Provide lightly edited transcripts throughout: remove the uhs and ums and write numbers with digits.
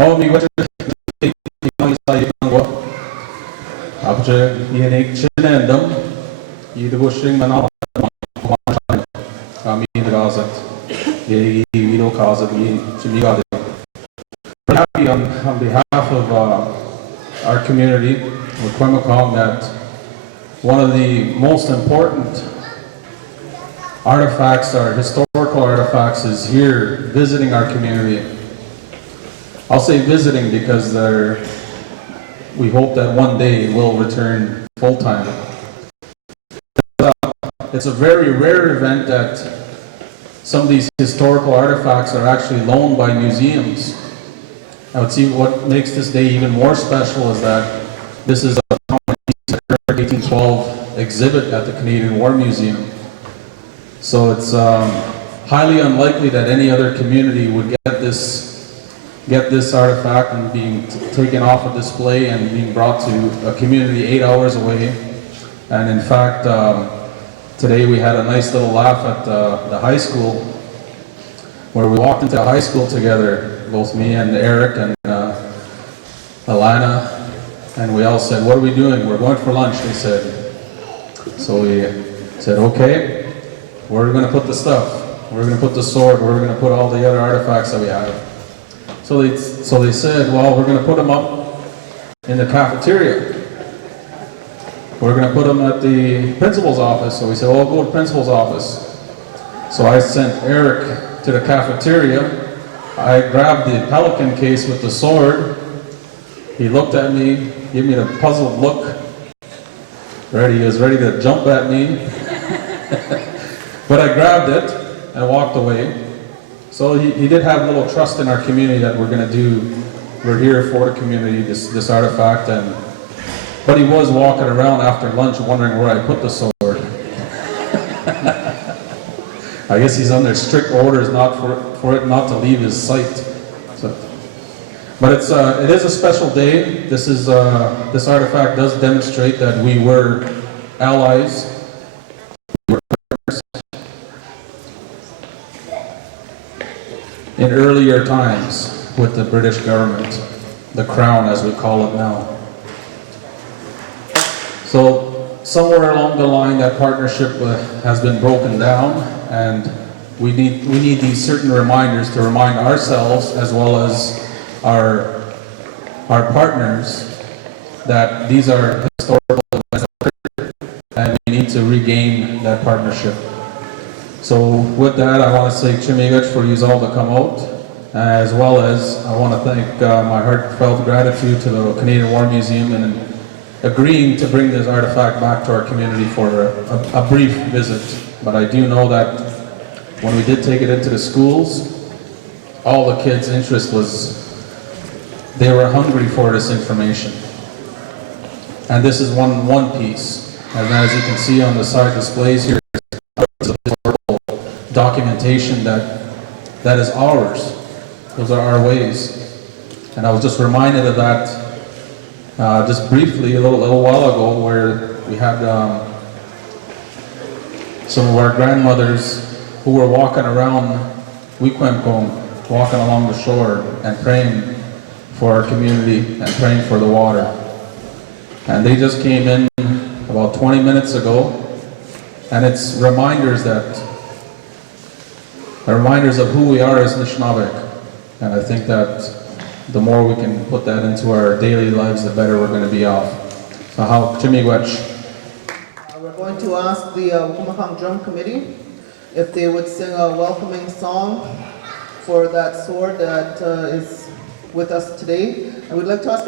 미국 아버지 이해닉 친했던 이드고싱 만화 미드가서 이 위로 가서 이 준비가 돼. Happy on behalf of our community, Mookmaanish, that one of the most important artifacts, our historical artifacts, is here visiting our community. I'll say visiting because we hope that one day it will return full-time. It's a very rare event that some of these historical artifacts are actually loaned by museums. I would see what makes this day even more special is that this is a 1812 exhibit at the Canadian War Museum. So it's highly unlikely that any other community would get this artifact and being taken off a display and being brought to a community 8 hours away. And in fact, today we had a nice little laugh at the high school where we walked into high school together, both me and Eric and Alana, and we all said, "What are we doing?" "We're going for lunch," they said. So we said, "Okay, where are we going to put the stuff? Where are we going to put the sword? Where are we going to put all the other artifacts that we have?" So they said, "Well, we're going to put them up in the cafeteria. We're going to put them at the principal's office." So we said, "Well, go to the principal's office." So I sent Eric to the cafeteria. I grabbed the pelican case with the sword. He looked at me, gave me the puzzled look. He was ready to jump at me. But I grabbed it and walked away. So he did have a little trust in our community that we're here for the community, this artifact. But he was walking around after lunch wondering where I put the sword. I guess he's under strict orders for it not to leave his sight. But it is a special day. This artifact does demonstrate that we were allies. In earlier times with the British government, the Crown as we call it now. So somewhere along the line that partnership has been broken down, and we need these certain reminders to remind ourselves as well as our partners that these are historical events and we need to regain that partnership. So with that, I want to say Chimigach for you all to come out, as well as I want to thank my heartfelt gratitude to the Canadian War Museum and agreeing to bring this artifact back to our community for a brief visit. But I do know that when we did take it into the schools, all the kids' interest was, they were hungry for this information. And this is one piece. And as you can see on the side displays here, documentation that is ours. Those are our ways. And I was just reminded of that just briefly a little while ago, where we had some of our grandmothers who were walking around Mookmaanish, walking along the shore and praying for our community and praying for the water. And they just came in about 20 minutes ago, and it's reminders of who we are as Nishnabek. And I think that the more we can put that into our daily lives, the better we're going to be off. So how Chimigwech. We're going to ask the Mookmaanish Drum Committee if they would sing a welcoming song for that sword that is with us today. And we'd like to ask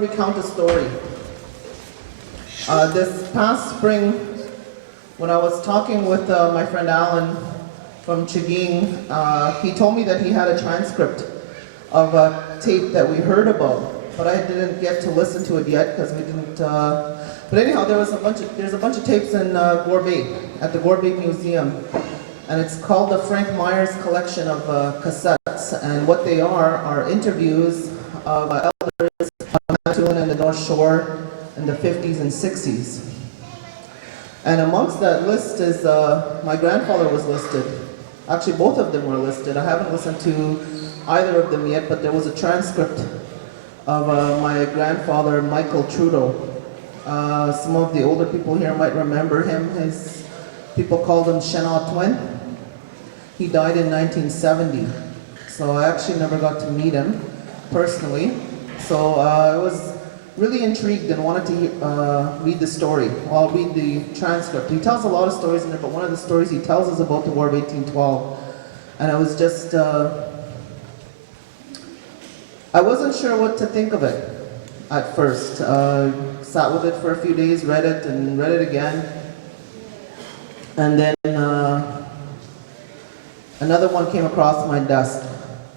to recount a story. This past spring, when I was talking with my friend Alan from Chaging, he told me that he had a transcript of a tape that we heard about, but I didn't get to listen to it yet because we didn't. But anyhow, there's a bunch of tapes in Gore Bay at the Gore Bay Museum, and it's called the Frank Myers Collection of Cassettes. And what they are interviews of elders on Manitoulin and the North Shore in the 50s and 60s. And amongst that list is my grandfather was listed. Actually, both of them were listed. I haven't listened to either of them yet, but there was a transcript of my grandfather, Michael Trudeau. Some of the older people here might remember him. People called him Chenault Twin. He died in 1970. So I actually never got to meet him personally. So I was really intrigued and wanted to read the story. Well, I'll read the transcript. He tells a lot of stories in there, but one of the stories he tells is about the War of 1812. And I was just, I wasn't sure what to think of it at first. Sat with it for a few days, read it and read it again. And then another one came across my desk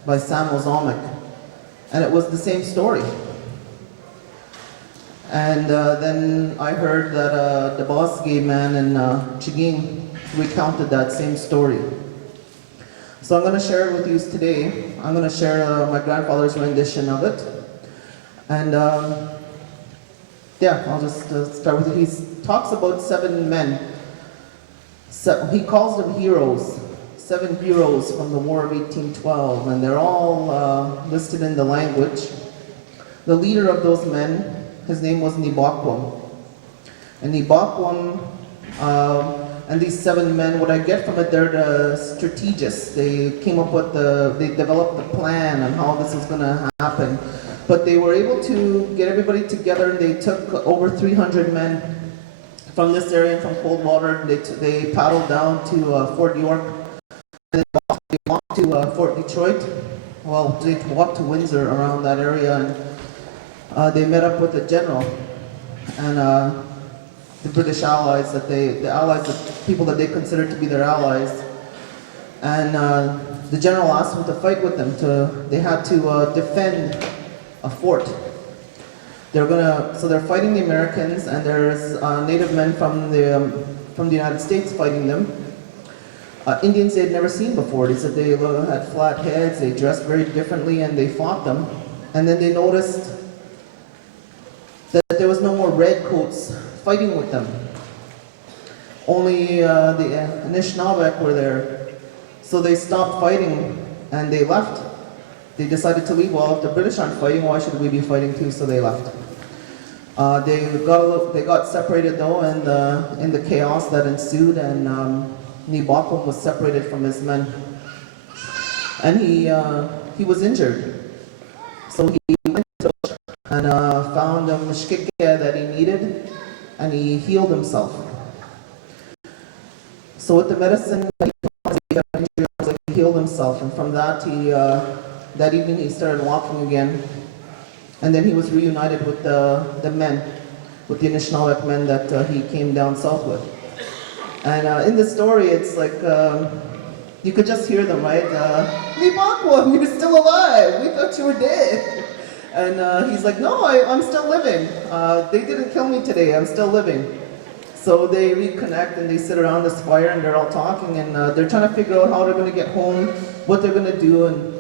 by Samuel Zomick. And it was the same story. And then I heard that the boss gay man in Chaging recounted that same story. So I'm going to share it with you today. I'm going to share my grandfather's rendition of it. And yeah, I'll just start with it. He talks about 7 men. He calls them heroes. 7 heroes from the War of 1812, and they're all listed in the language. The leader of those men, his name was Nibakwam. And Nibakwam and these 7 men, what I get from it, they're the strategists. They came up with they developed the plan on how this is going to happen. But they were able to get everybody together, and they took over 300 men from this area, from Coldwater. They paddled down to Fort York, and they walked to Fort Detroit. Well, they walked to Windsor, around that area, and they met up with the general and the British allies, the people that they considered to be their allies. And the general asked them to fight with them. They had to defend a fort. So they're fighting the Americans, and there's native men from the United States fighting them. Indians they had never seen before. They said they had flat heads, they dressed very differently, and they fought them. And then they noticed that there was no more redcoats fighting with them. Only the Anishinaabe were there. So they stopped fighting and they left. They decided to leave. Well, if the British aren't fighting, why should we be fighting too? So they left. They got separated though in the chaos that ensued, and Nibakwam was separated from his men. And he was injured. So he went to and found a mishkika that he needed, and he healed himself. So with the medicine that he healed himself, and from that that evening he started walking again. And then he was reunited with the men, with the Anishinaabe men that he came down south with. And in the story, it's like, you could just hear them, right? Nibakwam, you're still alive. We thought you were dead. And he's like, no, I'm still living. They didn't kill me today. I'm still living. So they reconnect and they sit around this fire and they're all talking, and they're trying to figure out how they're going to get home, what they're going to do, and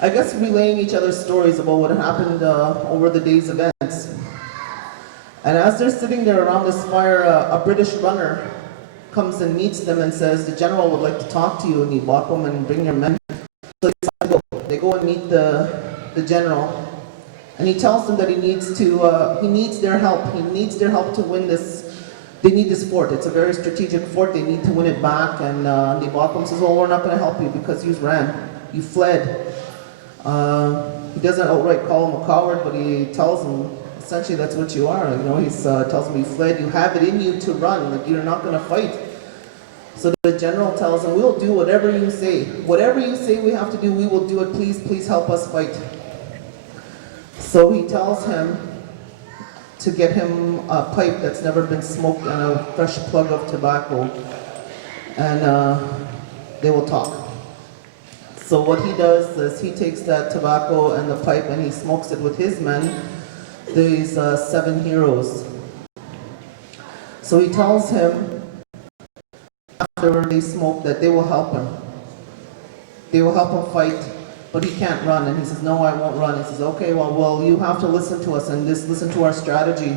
I guess relaying each other's stories about what happened over the day's events. And as they're sitting there around this fire, a British runner comes and meets them and says, the general would like to talk to you, Nibakwam, and bring your men. So they go and meet the general, and he tells them that he needs their help. He needs their help to win this. They need this fort. It's a very strategic fort. They need to win it back. And Nibakwam says, well, we're not going to help you because you ran. You fled. He doesn't outright call him a coward, but he tells him, essentially, that's what you are. You know, he tells him you fled. You have it in you to run. Like, you're not going to fight. So the general tells him, we'll do whatever you say. Whatever you say we have to do, we will do it. Please, please help us fight. So he tells him to get him a pipe that's never been smoked and a fresh plug of tobacco, and they will talk. So what he does is he takes that tobacco and the pipe and he smokes it with his men, these 7 heroes. So he tells him after they smoke that they will help him. They will help him fight, but he can't run. And he says, no, I won't run. He says, okay, well, you have to listen to us and just listen to our strategy.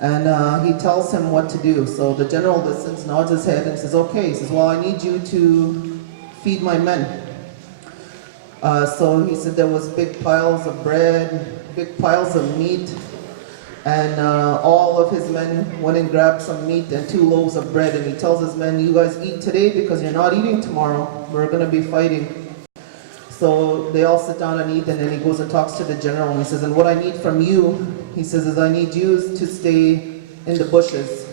And he tells him what to do. So the general listens, nods his head, and says, okay. He says, well, I need you to feed my men. So he said there was big piles of bread, big piles of meat, and all of his men went and grabbed some meat and 2 loaves of bread, and he tells his men, you guys eat today because you're not eating tomorrow. We're going to be fighting. So they all sit down and eat, and then he goes and talks to the general, and he says, and what I need from you, he says, is I need you to stay in the bushes.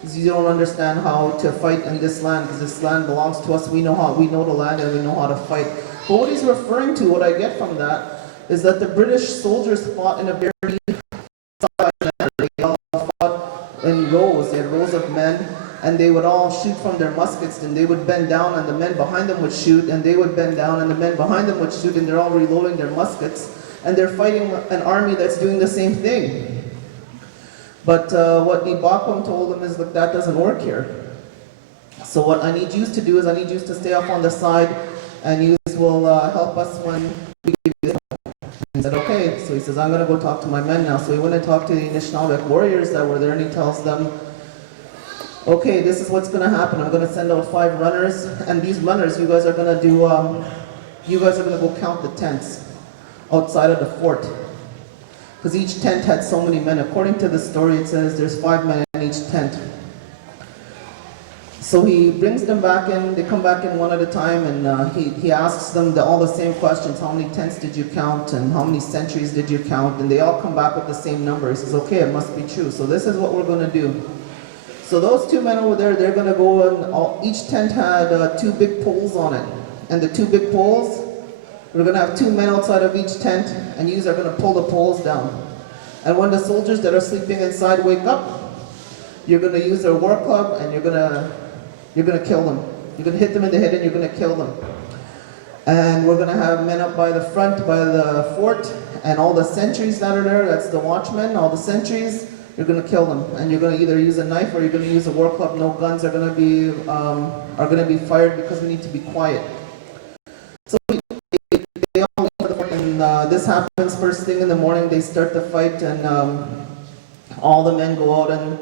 Because you don't understand how to fight in this land, because this land belongs to us. We know the land and we know how to fight. But what he's referring to, what I get from that, is that the British soldiers fought in a very solid manner. They all fought in rows. They had rows of men, and they would all shoot from their muskets, and they would bend down, and the men behind them would shoot, and they would bend down, and the men behind them would shoot, and they're all reloading their muskets, and they're fighting an army that's doing the same thing. But what Nibakwam told him is, look, that doesn't work here. So what I need you to do is I need you to stay up on the side, and you will help us when we give you help. He said, okay. So he says, I'm going to go talk to my men now. So he went and talked to the Anishinaabe warriors that were there, and he tells them, okay, this is what's going to happen. I'm going to send out 5 runners, and these runners, you guys are going to do, you guys are going to go count the tents outside of the fort. Because each tent had so many men. According to the story, it says there's 5 men in each tent. So he brings them back in, they come back in one at a time, and he asks them all the same questions. How many tents did you count, and how many sentries did you count? And they all come back with the same number. He says, okay, it must be true. So this is what we're going to do. So those 2 men over there, they're going to go, and each tent had 2 big poles on it. And the 2 big poles, we're going to have 2 men outside of each tent, and you are going to pull the poles down. And when the soldiers that are sleeping inside wake up, you're going to use their war club, and you're going to kill them. You're going to hit them in the head, and you're going to kill them. And we're going to have men up by the front, by the fort, and all the sentries that are there, that's the watchmen, all the sentries, you're going to kill them. And you're going to either use a knife or you're going to use a war club. No guns are going to be fired because we need to be quiet. So they all leave the fort, and this happens first thing in the morning. They start the fight, and all the men go out, and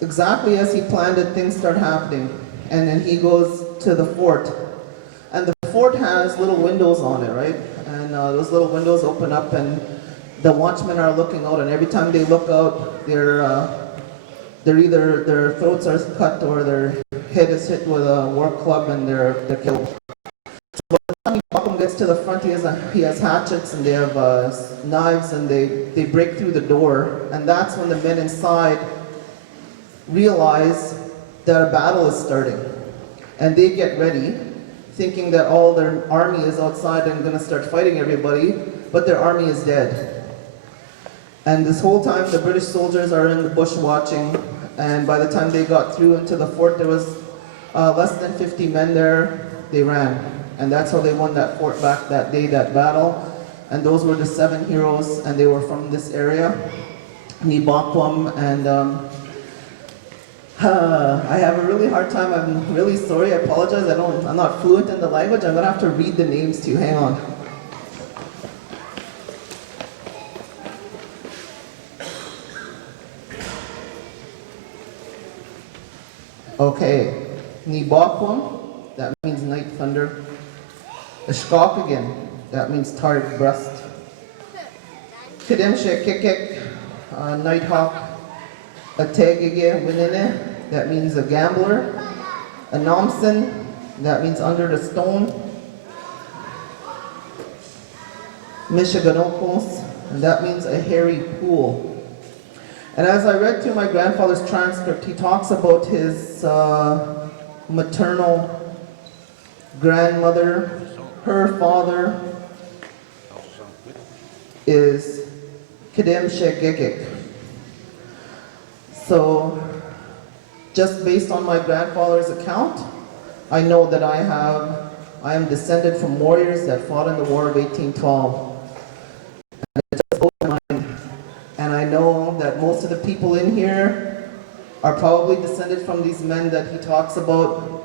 exactly as he planned it, things start happening. And then he goes to the fort. And the fort has little windows on it, right? And those little windows open up, and the watchmen are looking out, and every time they look out, they're either their throats are cut or their head is hit with a war club, and they're killed. So by the time Malcolm gets to the front, he has hatchets, and they have knives, and they break through the door, and that's when the men inside realize that a battle is starting, and they get ready, thinking that all their army is outside and going to start fighting everybody, but their army is dead. And this whole time the British soldiers are in the bush watching, and by the time they got through into the fort, there was less than 50 men there. They ran, and that's how they won that fort back that day, that battle. And those were the 7 heroes, and they were from this area, Nibakwam, and I have a really hard time. I'm really sorry. I apologize. I'm not fluent in the language. I'm gonna have to read the names to you. Hang on. Okay. Nibakwam, that means night thunder. Ashkakagan, that means tired breast. Kademshe kikik, nighthawk. A tegege winene, that means a gambler. A nomsen, that means under the stone. Mishiganokos, and that means a hairy pool. And as I read through my grandfather's transcript, he talks about his maternal grandmother, her father, is Kedem Shekekek. So, just based on my grandfather's account, I know that I am descended from warriors that fought in the War of 1812. And it just blew my mind. And I know that most of the people in here are probably descended from these men that he talks about,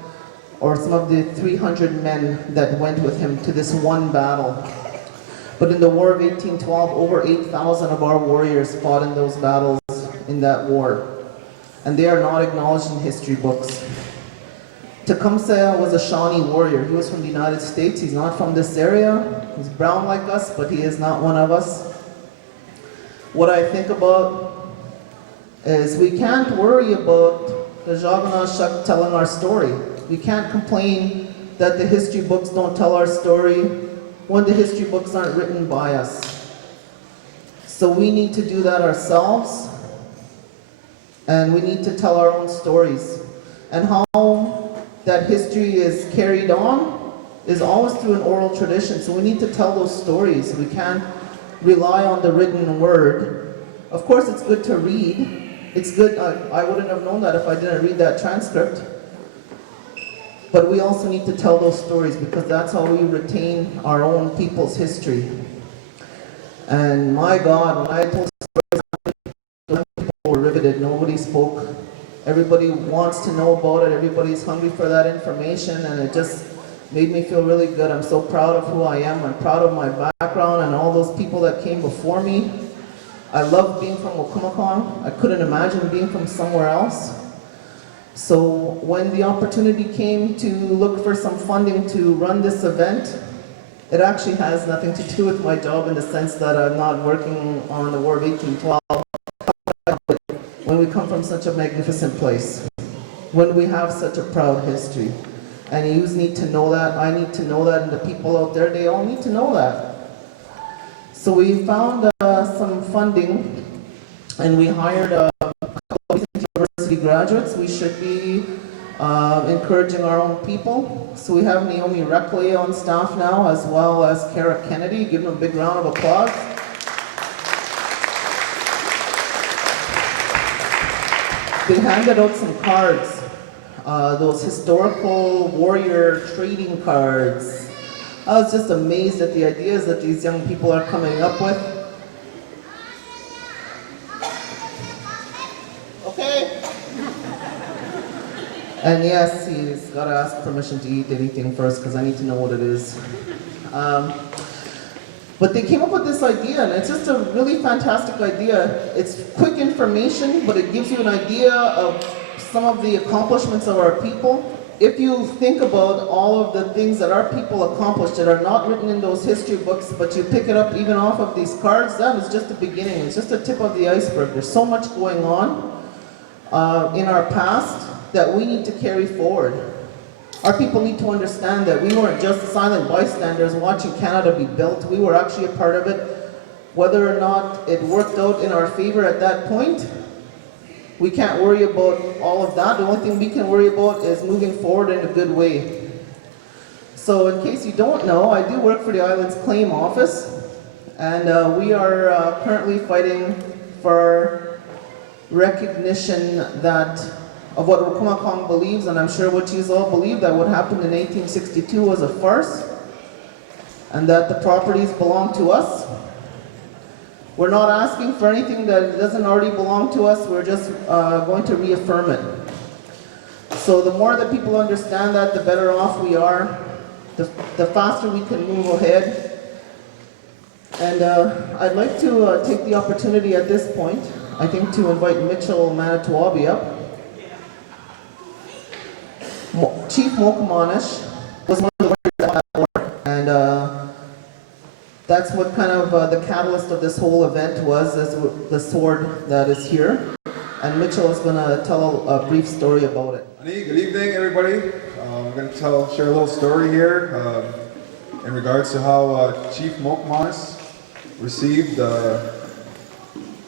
or some of the 300 men that went with him to this one battle. But in the War of 1812, over 8,000 of our warriors fought in those battles in that war. And they are not acknowledged in history books. Tecumseh was a Shawnee warrior. He was from the United States. He's not from this area. He's brown like us, but he is not one of us. What I think about is we can't worry about the Jagannath telling our story. We can't complain that the history books don't tell our story when the history books aren't written by us. So we need to do that ourselves, and we need to tell our own stories. And how that history is carried on is always through an oral tradition. So we need to tell those stories. We can't rely on the written word. Of course, it's good to read. It's good, I wouldn't have known that if I didn't read that transcript. But we also need to tell those stories, because that's how we retain our own people's history. And my God, when I told stories, people were riveted. Nobody spoke. Everybody wants to know about it. Everybody's hungry for that information, and it just made me feel really good. I'm so proud of who I am. I'm proud of my background and all those people that came before me. I love being from Mookmaanish. I couldn't imagine being from somewhere else. So when the opportunity came to look for some funding to run this event, it actually has nothing to do with my job, in the sense that I'm not working on the War of 1812. When we come from such a magnificent place, when we have such a proud history, and you need to know that, I need to know that, and the people out there, they all need to know that. So we found some funding, and we hired a couple of university graduates. We should be encouraging our own people. So we have Naomi Reckley on staff now, as well as Kara Kennedy. Give them a big round of applause. They handed out some cards, those historical warrior trading cards. I was just amazed at the ideas that these young people are coming up with. Okay. And yes, he's got to ask permission to eat anything first, because I need to know what it is. But they came up with this idea, and it's just a really fantastic idea. It's quick information, but it gives you an idea of some of the accomplishments of our people. If you think about all of the things that our people accomplished that are not written in those history books, but you pick it up even off of these cards, that is just the beginning. It's just the tip of the iceberg. There's so much going on in our past that we need to carry forward. Our people need to understand that we weren't just silent bystanders watching Canada be built. We were actually a part of it. Whether or not it worked out in our favor at that point, we can't worry about all of that. The only thing we can worry about is moving forward in a good way. So in case you don't know, I do work for the Islands Claim Office, and we are currently fighting for recognition of what Mookmaanish believes, and I'm sure what you all believe, that what happened in 1862 was a farce, and that the properties belong to us. We're not asking for anything that doesn't already belong to us. We're just going to reaffirm it. So the more that people understand that, the better off we are, the faster we can move ahead. And I'd like to take the opportunity at this point, I think, to invite Mitchell Manitowabi up. Chief Mookmaanish was one of the warriors at that war, and that's what kind of the catalyst of this whole event was, is the sword that is here. And Mitchell is going to tell a brief story about it. Good evening, everybody. I'm going to share a little story here in regards to how Chief Mookmaanish received the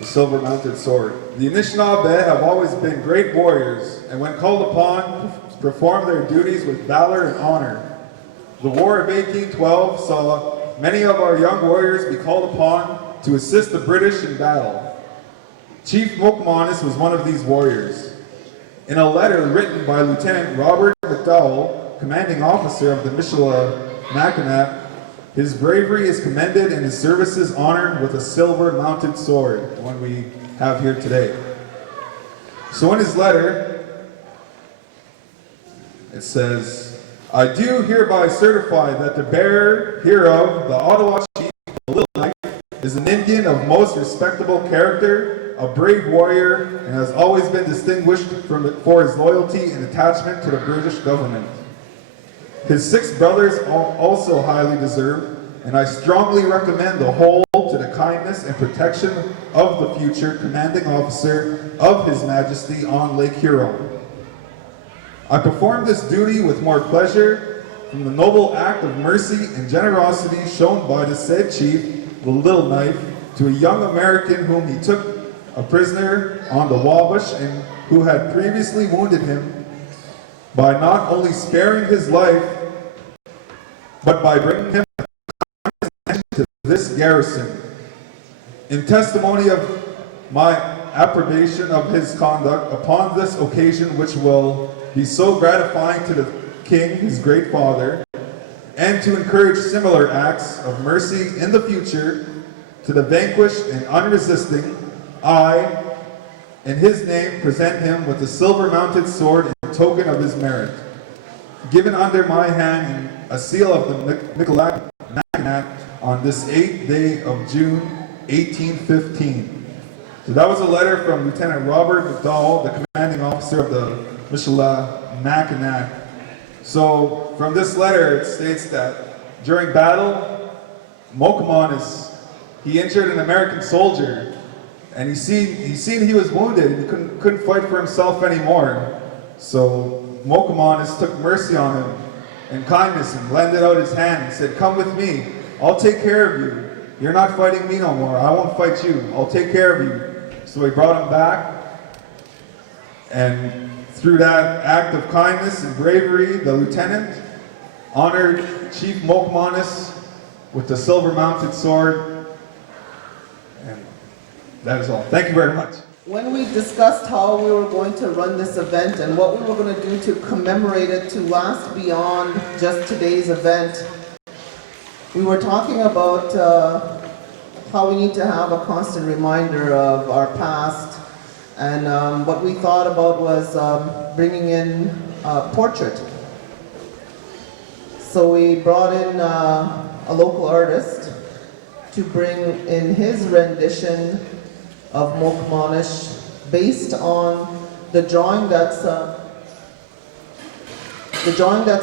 silver-mounted sword. The Anishinaabe have always been great warriors, and when called upon, performed their duties with valor and honor. The War of 1812 saw many of our young warriors be called upon to assist the British in battle. Chief Mookmaanish was one of these warriors. In a letter written by Lieutenant Robert McDowell, commanding officer of the Michilimackinac, his bravery is commended and his services honored with a silver-mounted sword, the one we have here today. So in his letter, it says, I do hereby certify that the bearer hereof, the Ottawa chief, the Little Knife, is an Indian of most respectable character, a brave warrior, and has always been distinguished for his loyalty and attachment to the British government. His 6 brothers also highly deserve, and I strongly recommend the whole to the kindness and protection of the future commanding officer of His Majesty on Lake Huron. I perform this duty with more pleasure from the noble act of mercy and generosity shown by the said chief, the Little Knife, to a young American whom he took a prisoner on the Wabash and who had previously wounded him, by not only sparing his life, but by bringing him to this garrison. In testimony of my approbation of his conduct upon this occasion, which will be so gratifying to the King, his great father, and to encourage similar acts of mercy in the future to the vanquished and unresisting, I, in his name, present him with the silver-mounted sword in token of his merit, given under my hand and a seal of the Michilimackinac on this 8th day of June, 1815. So that was a letter from Lieutenant Robert McDowell, the commanding officer of the Michilimackinac. So from this letter, it states that during battle, Mookmaanish, he injured an American soldier, and he seen he was wounded, and he couldn't fight for himself anymore. So Mookmaanish took mercy on him and kindness and lended out his hand and said, come with me, I'll take care of you. You're not fighting me no more, I won't fight you, I'll take care of you. So he brought him back, and through that act of kindness and bravery, the lieutenant honored Chief Mookmaanish with the silver-mounted sword. And that is all. Thank you very much. When we discussed how we were going to run this event and what we were going to do to commemorate it to last beyond just today's event, we were talking about how we need to have a constant reminder of our past, and what we thought about was bringing in a portrait. So we brought in a local artist to bring in his rendition of Mookmaanish based on the drawing that's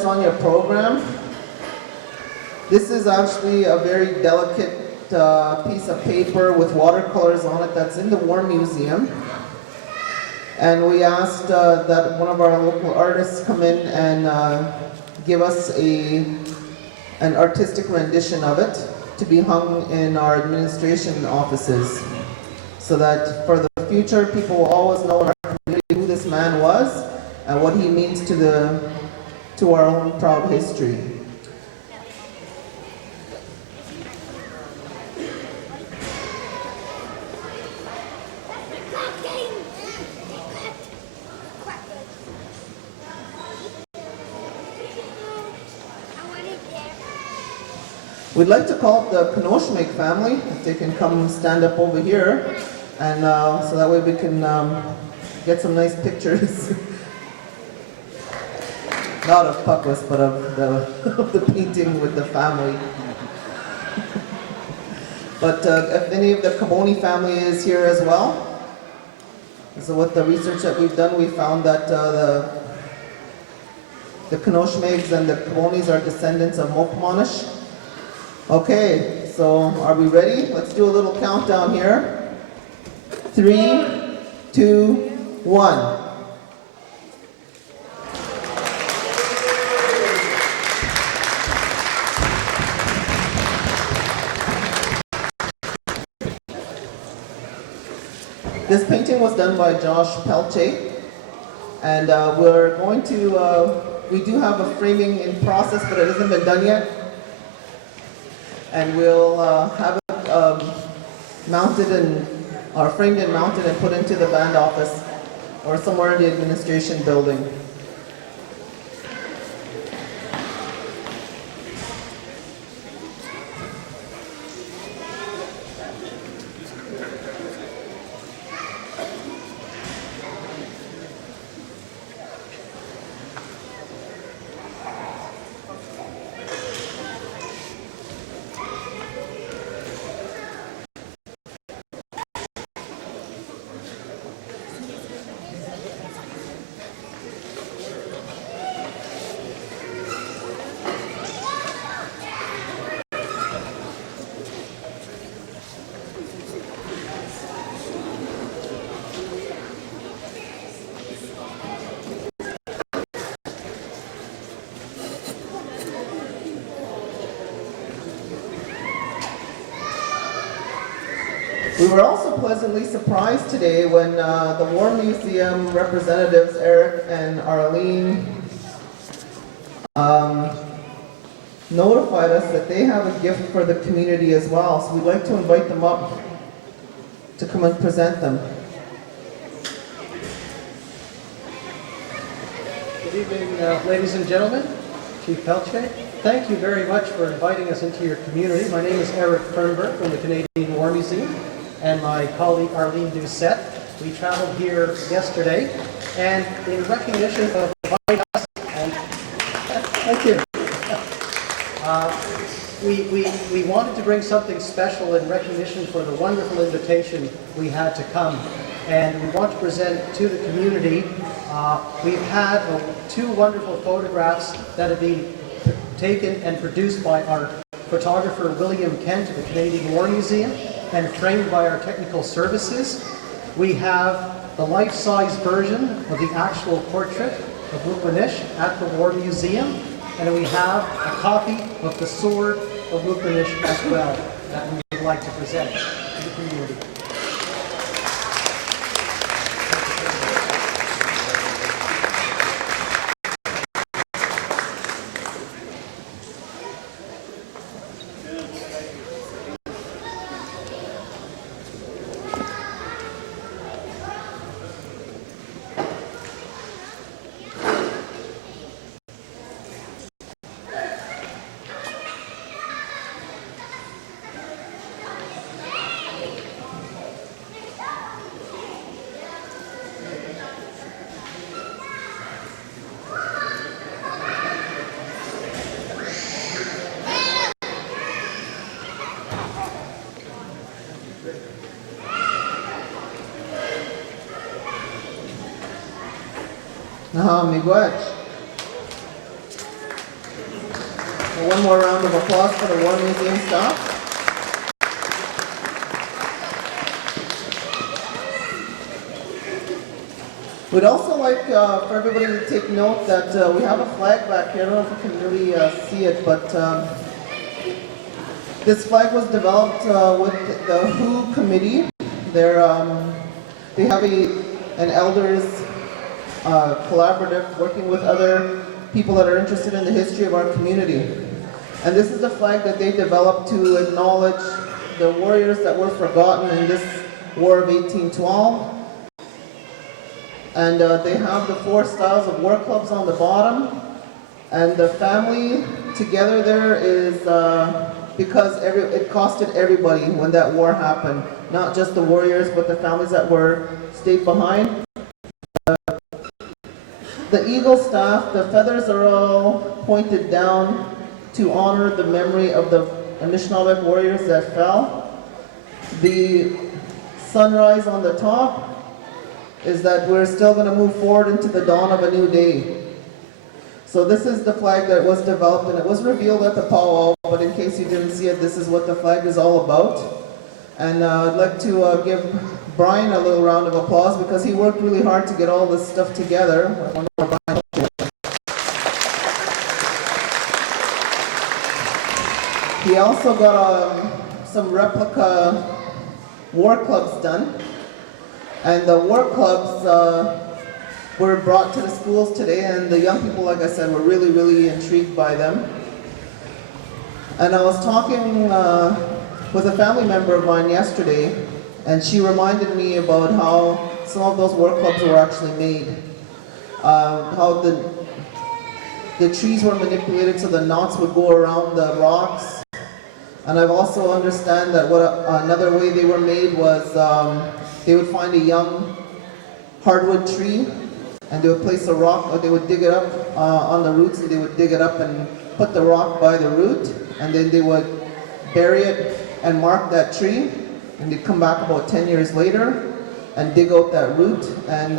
on your program. This is actually a very delicate piece of paper with watercolors on it that's in the War Museum. And we asked that one of our local artists come in and give us an artistic rendition of it to be hung in our administration offices, so that for the future people will always know in our community who this man was and what he means to our own proud history. We'd like to call up the Knoshmake family, if they can come stand up over here, and so that way we can get some nice pictures. Not of Puckwis, but of the painting with the family. But if any of the Caboni family is here as well. So with the research that we've done, we found that the Knoshmakes and the Cabonis are descendants of Mookmaanish. Okay, so are we ready? Let's do a little countdown here. 3, 2, 1. This painting was done by Josh Pelche, and we're going to, we do have a framing in process, but it hasn't been done yet. And we'll have it mounted and, or framed and mounted and put into the band office or somewhere in the administration building. We were also pleasantly surprised today when the War Museum representatives, Eric and Arlene, notified us that they have a gift for the community as well. So we'd like to invite them up to come and present them. Good evening, ladies and gentlemen. Chief Pelche, thank you very much for inviting us into your community. My name is Eric Fernberg from the Canadian War Museum, and my colleague Arlene Doucette. We traveled here yesterday, and in recognition of inviting us, and thank you. We wanted to bring something special in recognition for the wonderful invitation we had to come, and we want to present to the community. We've had two wonderful photographs that have been taken and produced by our photographer William Kent of the Canadian War Museum and framed by our technical services. We have the life-size version of the actual portrait of Mookmaanish at the War Museum, and we have a copy of the sword of Mookmaanish as well that we would like to present to the community. Miigwech. One more round of applause for the War Museum staff. We'd also like for everybody to take note that we have a flag back here. I don't know if you can really see it, but this flag was developed with the WHO committee. They have an elders collaborative working with other people that are interested in the history of our community. And this is the flag that they developed to acknowledge the warriors that were forgotten in this War of 1812. And they have the 4 styles of war clubs on the bottom. And the family together there is because it costed everybody when that war happened. Not just the warriors, but the families that stayed behind. The eagle staff, the feathers are all pointed down to honor the memory of the Anishinaabe warriors that fell. The sunrise on the top is that we're still going to move forward into the dawn of a new day. So this is the flag that was developed, and it was revealed at the powwow, but in case you didn't see it, this is what the flag is all about. And I'd like to give Brian a little round of applause because he worked really hard to get all this stuff together. He also got some replica war clubs done. And the war clubs were brought to the schools today, and the young people, like I said, were really, really intrigued by them. And I was talking with a family member of mine yesterday, and she reminded me about how some of those war clubs were actually made. How the trees were manipulated so the knots would go around the rocks. And I've also understand that another way they were made was they would find a young hardwood tree and they would place a rock, or they would dig it up on the roots, and they would dig it up and put the rock by the root, and then they would bury it and mark that tree, and they'd come back about 10 years later and dig out that root, and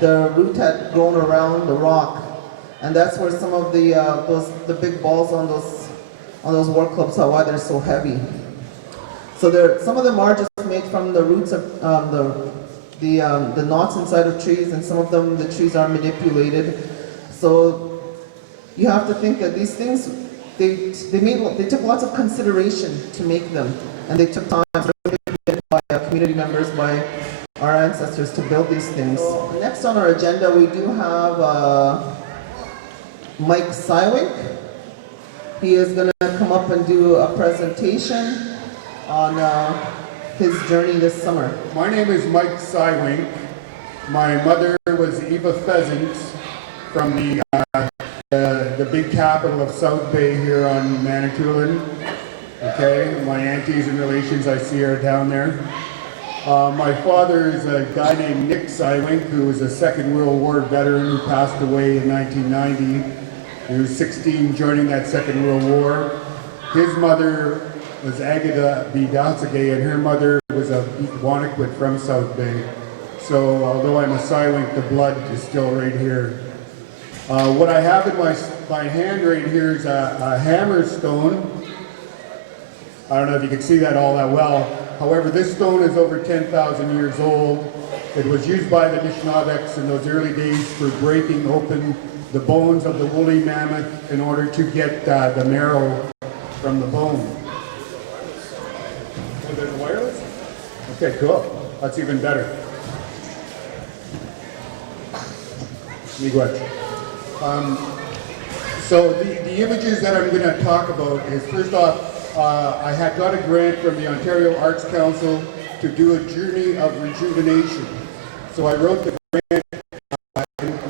the root had grown around the rock, and that's where some of the big balls on those war clubs are why they're so heavy. So some of them are just made from the roots of the knots inside of trees, and some of them the trees are manipulated. So you have to think that these things they took lots of consideration to make them, and they took time by community members, by our ancestors to build these things. So next on our agenda we do have Mike Sywink. He is going to come up and do a presentation on his journey this summer. My name is Mike Sywink. My mother was Eva Pheasant from the big capital of South Bay here on Manitoulin. Okay, my aunties and relations I see are down there. My father is a guy named Nick Sywink, who was a Second World War veteran who passed away in 1990. He was 16 joining that Second World War. His mother was Agatha B. Datsagay, and her mother was a Wanakwit from South Bay. So although I'm a Sywink, the blood is still right here. What I have in my hand right here is a hammer stone. I don't know if you can see that all that well. However, this stone is over 10,000 years old. It was used by the Anishinaabeks in those early days for breaking open the bones of the woolly mammoth in order to get the marrow from the bone. Is it wireless? Okay, cool. That's even better. Let me go ahead. So the images that I'm going to talk about is, first off, I had got a grant from the Ontario Arts Council to do a journey of rejuvenation. So I wrote the grant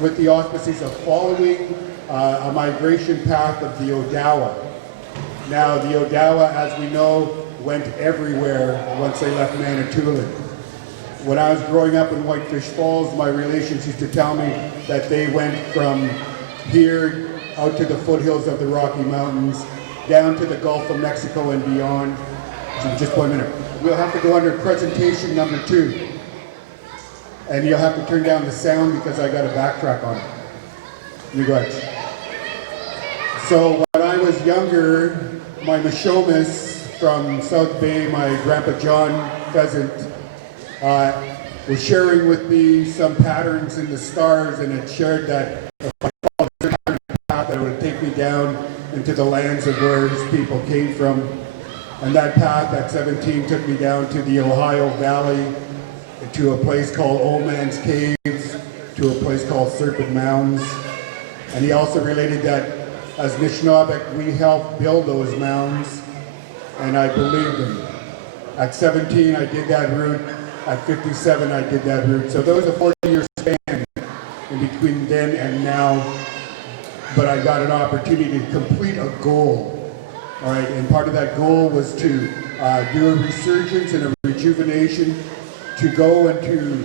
with the auspices of following a migration path of the Odawa. Now the Odawa, as we know, went everywhere once they left Manitoulin. When I was growing up in Whitefish Falls, my relations used to tell me that they went from here out to the foothills of the Rocky Mountains, down to the Gulf of Mexico and beyond. So just 1 minute. We'll have to go under presentation number 2. And you'll have to turn down the sound because I got a backtrack on it. You go ahead. So when I was younger, my Mishomis from South Bay, my Grandpa John Pheasant, was sharing with me some patterns in the stars, and it shared that if I followed a certain path, that it would take me down into the lands of where his people came from. And that path at 17 took me down to the Ohio Valley, to a place called Old Man's Caves, to a place called Serpent Mounds. And he also related that as Anishinaabek, we helped build those mounds, and I believed him. At 17, I did that route. At 57, I did that route. So there was a 40-year span in between then and now, but I got an opportunity to complete a goal. All right, and part of that goal was to do a resurgence and a rejuvenation, to go and to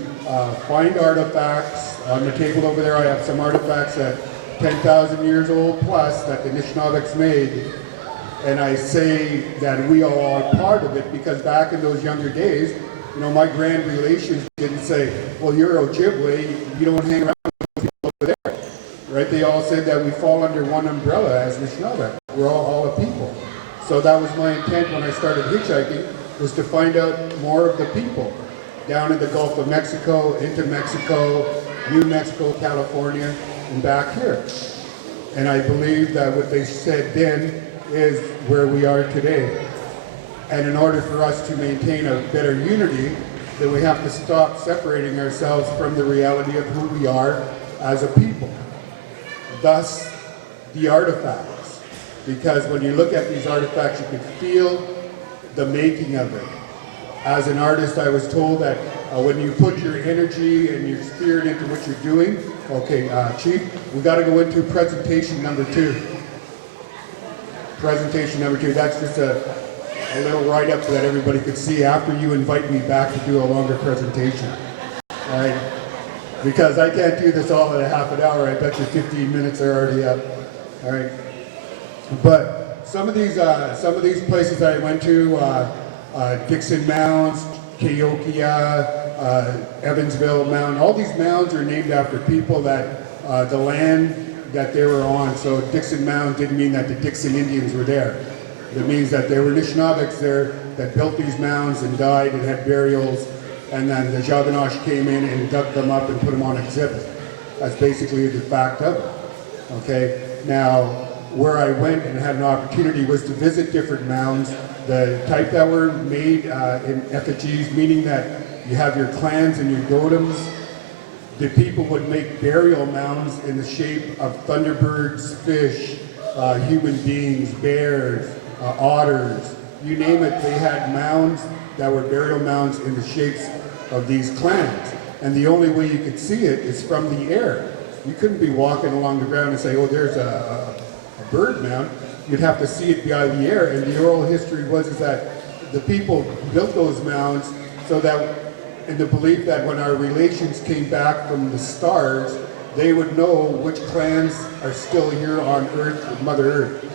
find artifacts. On the table over there, I have some artifacts that 10,000 years old plus that the Anishinaabeks made. And I say that we all are part of it because back in those younger days, you know, my grand relations didn't say, well, you're Ojibwe, you don't hang around with people over there. Right? They all said that we fall under one umbrella as Anishinaabe. We're all a people. So that was my intent when I started hitchhiking, was to find out more of the people down in the Gulf of Mexico, into Mexico, New Mexico, California, and back here. And I believe that what they said then is where we are today. And in order for us to maintain a better unity, then we have to stop separating ourselves from the reality of who we are as a people. Thus, the artifacts. Because when you look at these artifacts, you can feel the making of it. As an artist, I was told that when you put your energy and your spirit into what you're doing, okay, Chief, we got to go into presentation number 2. Presentation number 2, that's just a little write-up so that everybody could see after you invite me back to do a longer presentation. All right? Because I can't do this all in a half an hour. I bet you 15 minutes are already up. All right? But some of these places that I went to, Dixon Mounds, Cahokia, Evansville Mound, all these mounds are named after people that the land that they were on. So Dixon Mound didn't mean that the Dixon Indians were there. It means that there were Anishinaabeks there that built these mounds and died and had burials, and then the Jaganash came in and dug them up and put them on exhibit. That's basically the fact of it. Okay? Now, where I went and had an opportunity was to visit different mounds, the type that were made in effigies, meaning that you have your clans and your totems. The people would make burial mounds in the shape of thunderbirds, fish, human beings, bears, otters, you name it. They had mounds that were burial mounds in the shapes of these clans. And the only way you could see it is from the air. You couldn't be walking along the ground and say, oh, there's a bird mound. You'd have to see it by the air. And the oral history was that the people built those mounds so that in the belief that when our relations came back from the stars, they would know which clans are still here on Earth, with Mother Earth.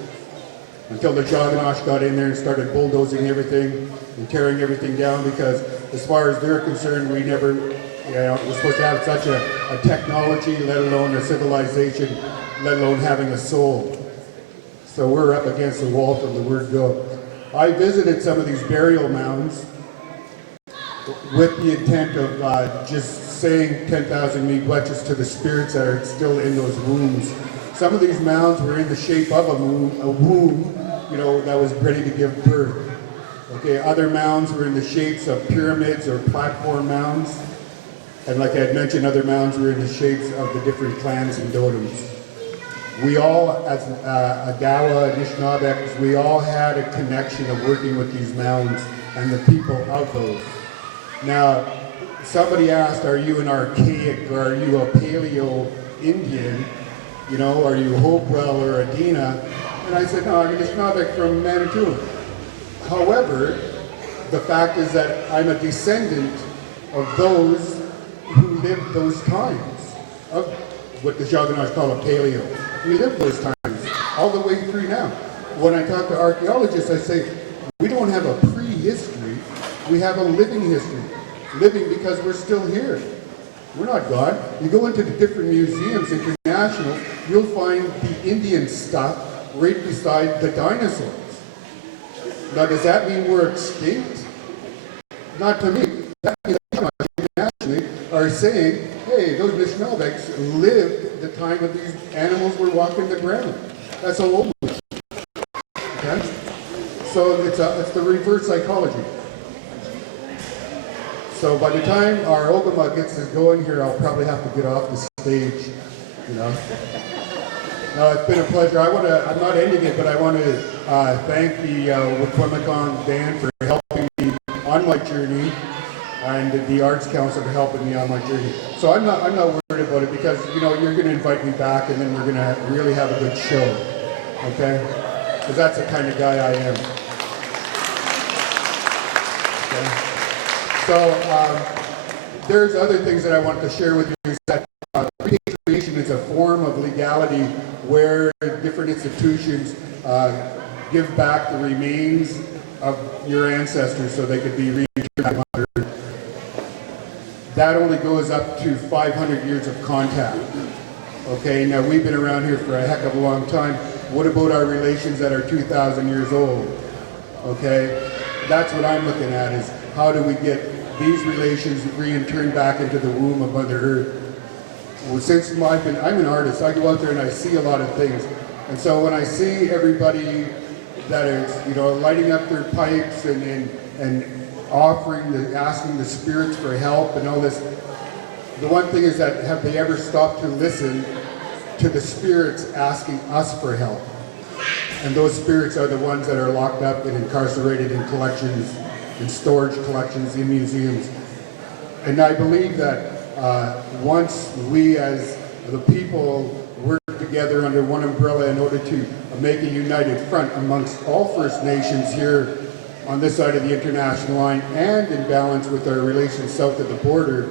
Until the Jaganash got in there and started bulldozing everything and tearing everything down, because as far as they're concerned, we never, we're supposed to have such a technology, let alone a civilization, let alone having a soul. So we're up against the wall from the word go. I visited some of these burial mounds with the intent of just saying 10,000 miigwechas to the spirits that are still in those wombs. Some of these mounds were in the shape of a womb, that was ready to give birth. Okay, other mounds were in the shapes of pyramids or platform mounds. And like I had mentioned, other mounds were in the shapes of the different clans and totems. We all, as Adawa, Anishinaabeks, we all had a connection of working with these mounds and the people of those. Now, somebody asked, are you an archaic or are you a paleo Indian? Are you Hopewell or Adina? And I said, no, I'm an Anishinaabek from Manitoulin. However, the fact is that I'm a descendant of those who lived those times, of what the Jaganash call a paleo. We lived those times, all the way through now. When I talk to archaeologists, I say, we don't have a pre-history, we have a living history. Living because we're still here. We're not God. You go into the different museums, international, you'll find the Indian stuff right beside the dinosaurs. Now, does that mean we're extinct? Not to me. That means internationally are saying, hey, those Anishinaabeks lived the time of these animals were walking the ground. That's a old one. Okay? So it's the reverse psychology. So by the time our Ogama gets us going here, I'll probably have to get off the stage, No, it's been a pleasure. I'm not ending it, but I want to thank the Mookmaanish band for helping me on my journey, and the Arts Council for helping me on my journey. So I'm not worried about it, because you're going to invite me back, and then we're going to really have a good show, okay? Because that's the kind of guy I am. Okay? So there's other things that I want to share with you. That repatriation is a form of legality where different institutions give back the remains of your ancestors so they could be reinterred. That only goes up to 500 years of contact. Okay, now we've been around here for a heck of a long time. What about our relations that are 2,000 years old? Okay, that's what I'm looking at, is how do we get these relations reintered back into the womb of Mother Earth? Well, since I'm an artist, I go out there and I see a lot of things. And so when I see everybody that is, lighting up their pipes and asking the spirits for help and all this, the one thing is that, have they ever stopped to listen to the spirits asking us for help? and those spirits are the ones that are locked up and incarcerated in collections, in storage collections, in museums. And I believe that once we as the people work together under one umbrella in order to make a united front amongst all First Nations here on this side of the international line and in balance with our relations south of the border,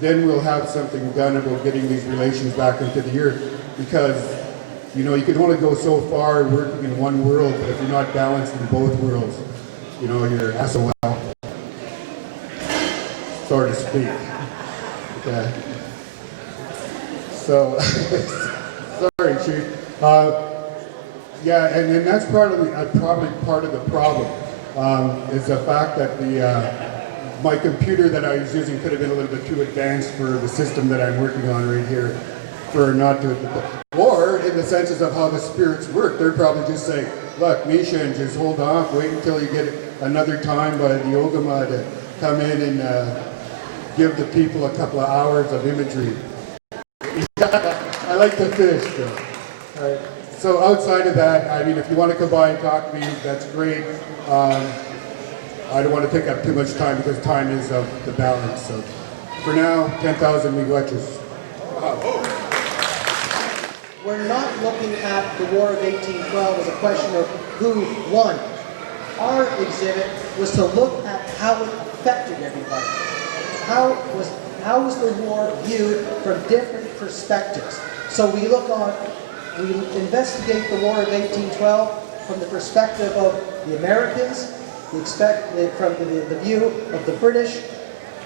then we'll have something done about getting these relations back into the earth. Because, you know, you can only go so far working in one world, but if you're not balanced in both worlds, you know, you're SOL, so to speak. Okay. So, sorry, Chief. Yeah, and that's probably part of the problem, is the fact that my computer that I was using could have been a little bit too advanced for the system that I'm working on right here, for not to, or in the senses of how the spirits work, they're probably just saying, look, Mishan, just hold off, wait until you get another time by the Ogama to come in and give the people a couple of hours of imagery. I like to fish, though. Right. So outside of that, I mean, if you want to come by and talk to me, that's great. I don't want to take up too much time because time is of the balance. So for now, 10,000 miigwechos. We're not looking at the War of 1812 as a question of who won. Our exhibit was to look at how it affected everybody. How was the war viewed from different perspectives? So we investigate the War of 1812 from the perspective of the Americans, from the view of the British,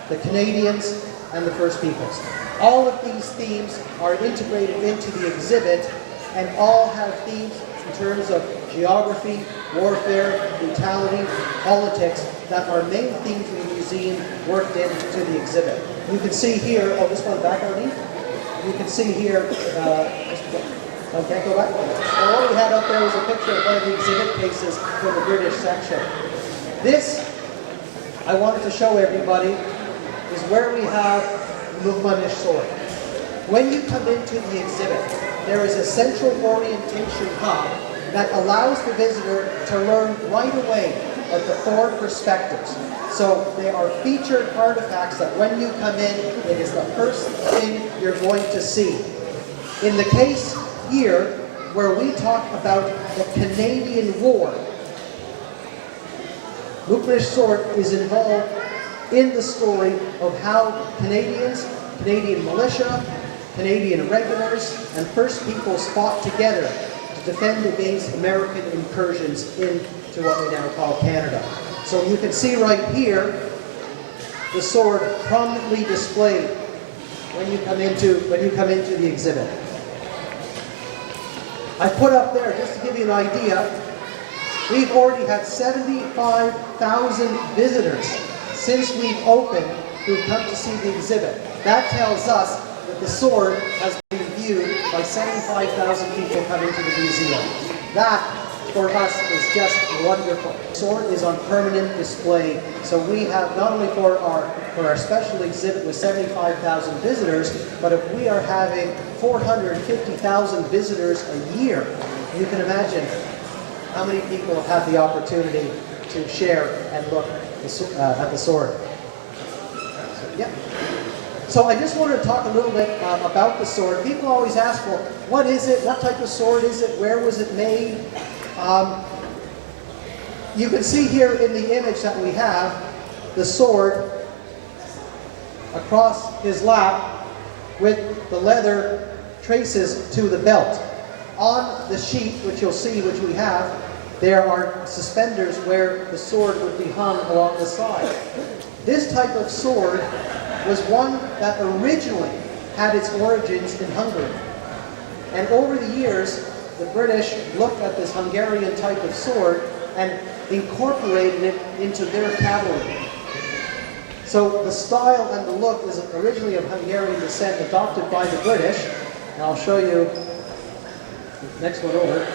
the Canadians, and the First Peoples. All of these themes are integrated into the exhibit, and all have themes in terms of geography, warfare, brutality, politics, that are main themes in the museum worked into the exhibit. You can see here, oh, this one back underneath? You can see here, I can't go back. Well, what we had up there was a picture of one of the exhibit cases from the British section. This, I wanted to show everybody, is where we have the Mookmaanish sword. When you come into the exhibit, there is a central orientation hub that allows the visitor to learn right away of the four perspectives. So they are featured artifacts that when you come in, it is the first thing you're going to see. In the case here, where we talk about the Canadian War, Mookmaanish sword is involved in the story of how Canadians, Canadian militia, Canadian regulars, and First Peoples fought together to defend against American incursions into what we now call Canada. So you can see right here the sword prominently displayed when you come into the exhibit. I put up there, just to give you an idea, we've already had 75,000 visitors since we've opened who've come to see the exhibit. That tells us that the sword has been viewed by 75,000 people coming to the museum. That, for us, is just wonderful. The sword is on permanent display, so we have not only for our special exhibit with 75,000 visitors, but if we are having 450,000 visitors a year, you can imagine how many people have had the opportunity to share and look at the sword. Yeah. So I just wanted to talk a little bit about the sword. People always ask, well, what is it? What type of sword is it? Where was it made? You can see here in the image that we have the sword across his lap with the leather traces to the belt. On the sheet, which you'll see, which we have, there are suspenders where the sword would be hung along the side. This type of sword was one that originally had its origins in Hungary. And over the years, the British looked at this Hungarian type of sword and incorporated it into their cavalry. So the style and the look is originally of Hungarian descent, adopted by the British. And I'll show you the next one over.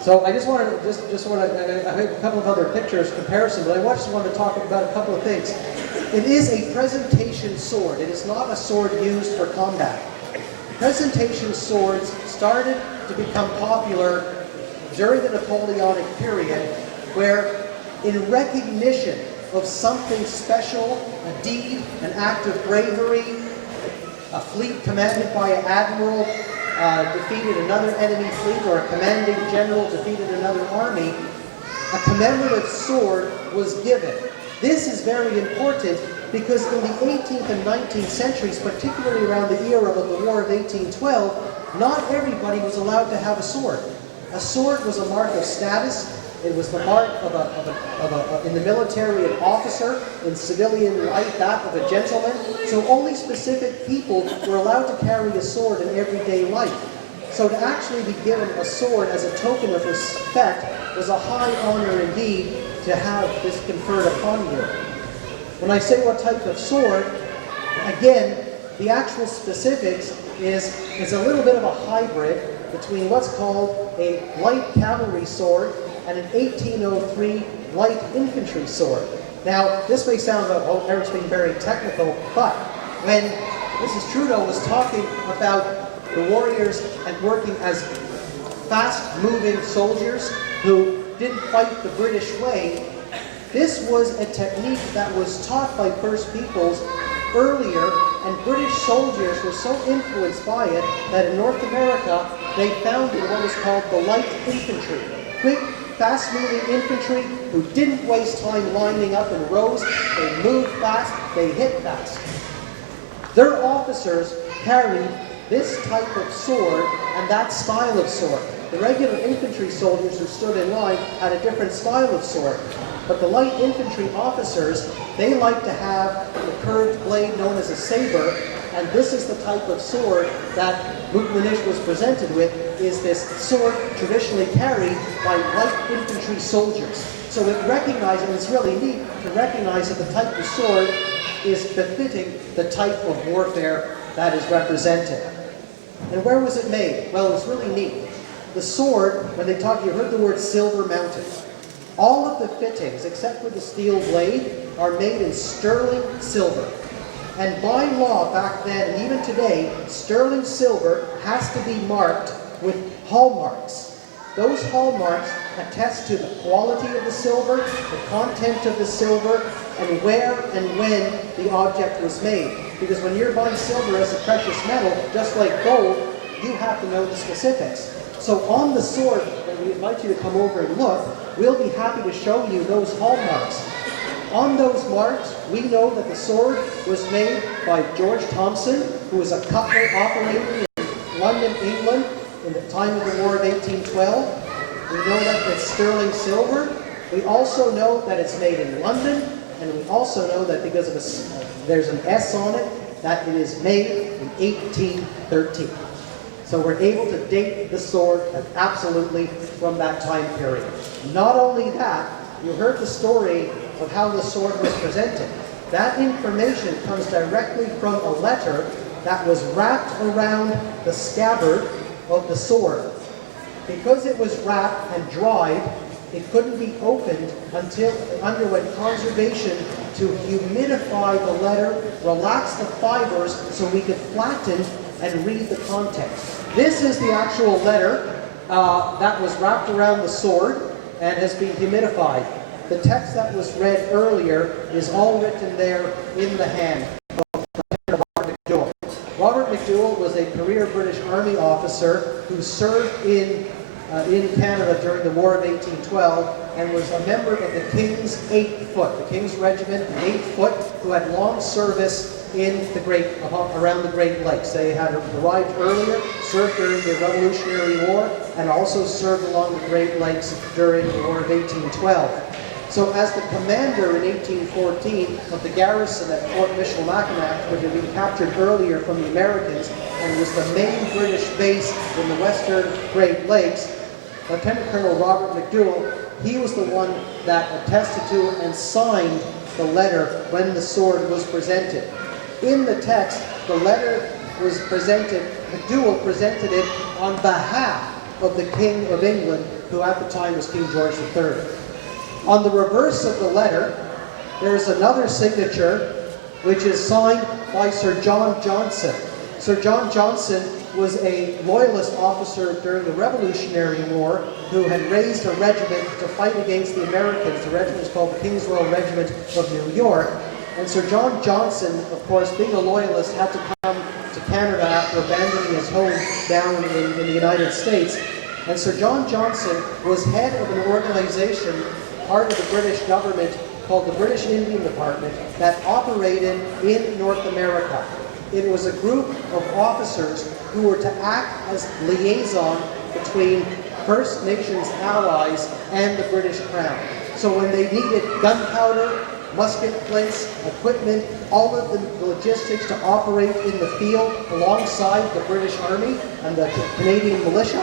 So I just wanted to, I have a couple of other pictures, comparison, but I just wanted to talk about a couple of things. It is a presentation sword. It is not a sword used for combat. Presentation swords started to become popular during the Napoleonic period, where in recognition of something special, a deed, an act of bravery, a fleet commanded by an admiral defeated another enemy fleet, or a commanding general defeated another army, a commemorative sword was given. This is very important because in the 18th and 19th centuries, particularly around the era of the War of 1812, not everybody was allowed to have a sword. A sword was a mark of status. It was the mark in the military, an officer; in civilian life, that of a gentleman. So only specific people were allowed to carry a sword in everyday life. So to actually be given a sword as a token of respect was a high honor indeed to have this conferred upon you. When I say what type of sword, again, the actual specifics is it's a little bit of a hybrid between what's called a light cavalry sword and an 1803 light infantry sword. Now, this may sound like, oh, Eric's being very technical, but when Mrs. Trudeau was talking about the warriors and working as fast-moving soldiers who didn't fight the British way, this was a technique that was taught by First Peoples earlier, and British soldiers were so influenced by it that in North America they founded what was called the light infantry. Quick, fast-moving infantry who didn't waste time lining up in rows. They moved fast, they hit fast. Their officers carried this type of sword and that style of sword. The regular infantry soldiers who stood in line had a different style of sword. But the light infantry officers, they like to have the curved blade known as a saber, and this is the type of sword that Mookmaanish was presented with, is this sword traditionally carried by light infantry soldiers. So it recognizes, and it's really neat to recognize that the type of sword is befitting the type of warfare that is represented. And where was it made? Well, it's really neat. The sword, when they talk, you heard the word silver mounted. All of the fittings, except for the steel blade, are made in sterling silver. And by law back then, and even today, sterling silver has to be marked with hallmarks. Those hallmarks attest to the quality of the silver, the content of the silver, and where and when the object was made. Because when you're buying silver as a precious metal, just like gold, you have to know the specifics. So on the sword, when we invite you to come over and look, we'll be happy to show you those hallmarks. On those marks, we know that the sword was made by George Thompson, who was a cutler operating in London, England, in the time of the War of 1812. We know that it's sterling silver. We also know that it's made in London, and we also know that because of there's an S on it, that it is made in 1813. So we're able to date the sword absolutely from that time period. Not only that, you heard the story of how the sword was presented. That information comes directly from a letter that was wrapped around the scabbard of the sword. Because it was wrapped and dried, it couldn't be opened until it underwent conservation to humidify the letter, relax the fibers so we could flatten and read the content. This is the actual letter that was wrapped around the sword and has been humidified. The text that was read earlier is all written there in the hand of Robert McDowell. Robert McDowell was a career British Army officer who served in Canada during the War of 1812 and was a member of the King's 8th Foot, the King's Regiment, 8th Foot, who had long service in around the Great Lakes. They had arrived earlier, served during the Revolutionary War, and also served along the Great Lakes during the War of 1812. So as the commander in 1814 of the garrison at Fort Michilimackinac, which had been captured earlier from the Americans and was the main British base in the western Great Lakes, Lieutenant Colonel Robert McDowell, he was the one that attested to and signed the letter when the sword was presented. In the text, the letter was presented, McDowell presented it on behalf of the King of England, who at the time was King George III. On the reverse of the letter, there is another signature, which is signed by Sir John Johnson. Sir John Johnson was a loyalist officer during the Revolutionary War who had raised a regiment to fight against the Americans. The regiment is called the King's Royal Regiment of New York. And Sir John Johnson, of course, being a loyalist, had to come to Canada after abandoning his home down in the United States. And Sir John Johnson was head of an organization, part of the British government, called the British Indian Department, that operated in North America. It was a group of officers who were to act as liaison between First Nations allies and the British Crown. So when they needed gunpowder, musket flints, equipment, all of the logistics to operate in the field alongside the British Army and the Canadian militia,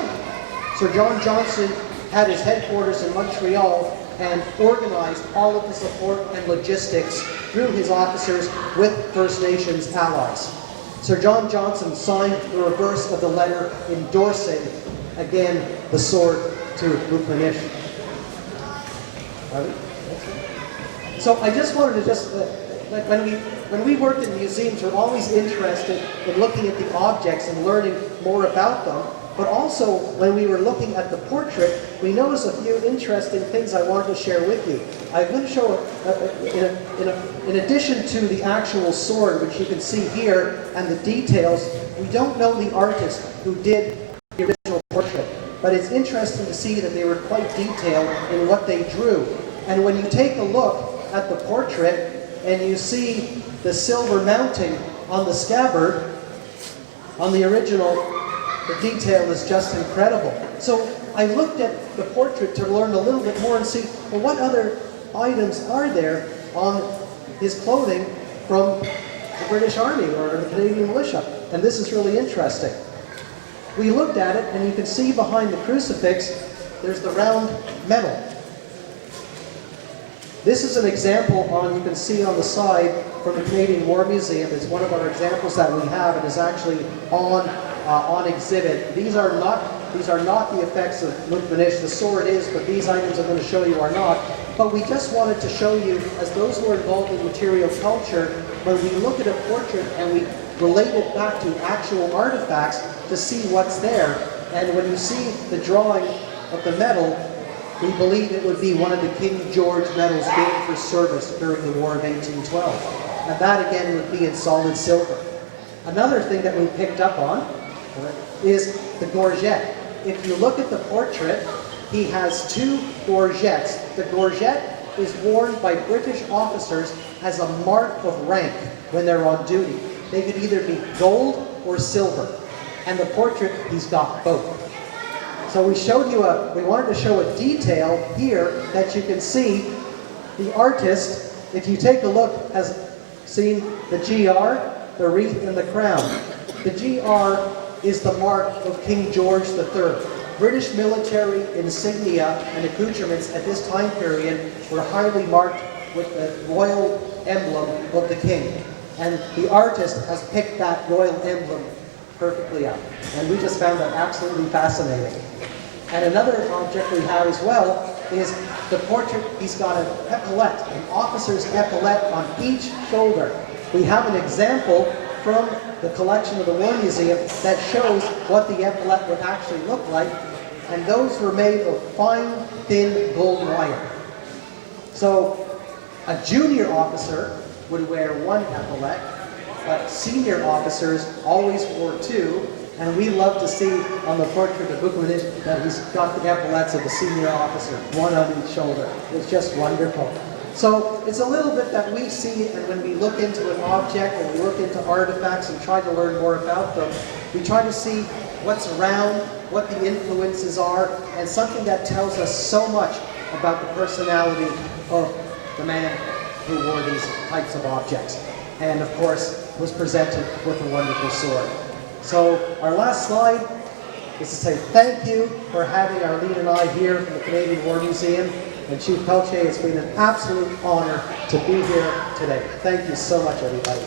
Sir John Johnson had his headquarters in Montreal and organized all of the support and logistics through his officers with First Nations allies. Sir John Johnson signed the reverse of the letter endorsing, again, the sword to Mookmaanish. So I just wanted to like when we worked in museums, we're always interested in looking at the objects and learning more about them. But also, when we were looking at the portrait, we noticed a few interesting things I wanted to share with you. I'm going to show, in addition to the actual sword, which you can see here, and the details, we don't know the artist who did the original portrait. But it's interesting to see that they were quite detailed in what they drew. And when you take a look at the portrait, and you see the silver mounting on the scabbard, on the original, the detail is just incredible. So I looked at the portrait to learn a little bit more and see, well, what other items are there on his clothing from the British Army or the Canadian militia? And this is really interesting. We looked at it, and you can see behind the crucifix, there's the round medal. This is an example you can see on the side from the Canadian War Museum. It's one of our examples that we have, and is actually on exhibit. These are not the effects of Mookmaanish. The sword is, but these items I'm going to show you are not. But we just wanted to show you, as those who are involved in material culture, when we look at a portrait and we relate it back to actual artifacts to see what's there. And when you see the drawing of the medal, we believe it would be one of the King George medals gained for service during the War of 1812. And that again would be in solid silver. Another thing that we picked up on is the gorget. If you look at the portrait, he has two gorgets. The gorget is worn by British officers as a mark of rank when they're on duty. They could either be gold or silver. And the portrait, he's got both. So we wanted to show a detail here that you can see. The artist, if you take a look, has seen the GR, the wreath, and the crown. The GR is the mark of King George III. British military insignia and accoutrements at this time period were highly marked with the royal emblem of the king. And the artist has picked that royal emblem perfectly up. And we just found that absolutely fascinating. And another object we have as well is the portrait. He's got an epaulette, an officer's epaulette on each shoulder. We have an example from the collection of the War Museum that shows what the epaulette would actually look like, and those were made of fine, thin gold wire. So a junior officer would wear one epaulette, but senior officers always wore two, and we love to see on the portrait of Mookmaanish that he's got the epaulettes of the senior officer, one on each shoulder. It's just wonderful. So it's a little bit that we see, and when we look into an object and we look into artifacts and try to learn more about them, we try to see what's around, what the influences are, and something that tells us so much about the personality of the man who wore these types of objects. And of course, was presented with a wonderful sword. So our last slide is to say thank you for having Arlene and I here from the Canadian War Museum. And Chief Pelche, it's been an absolute honor to be here today. Thank you so much, everybody.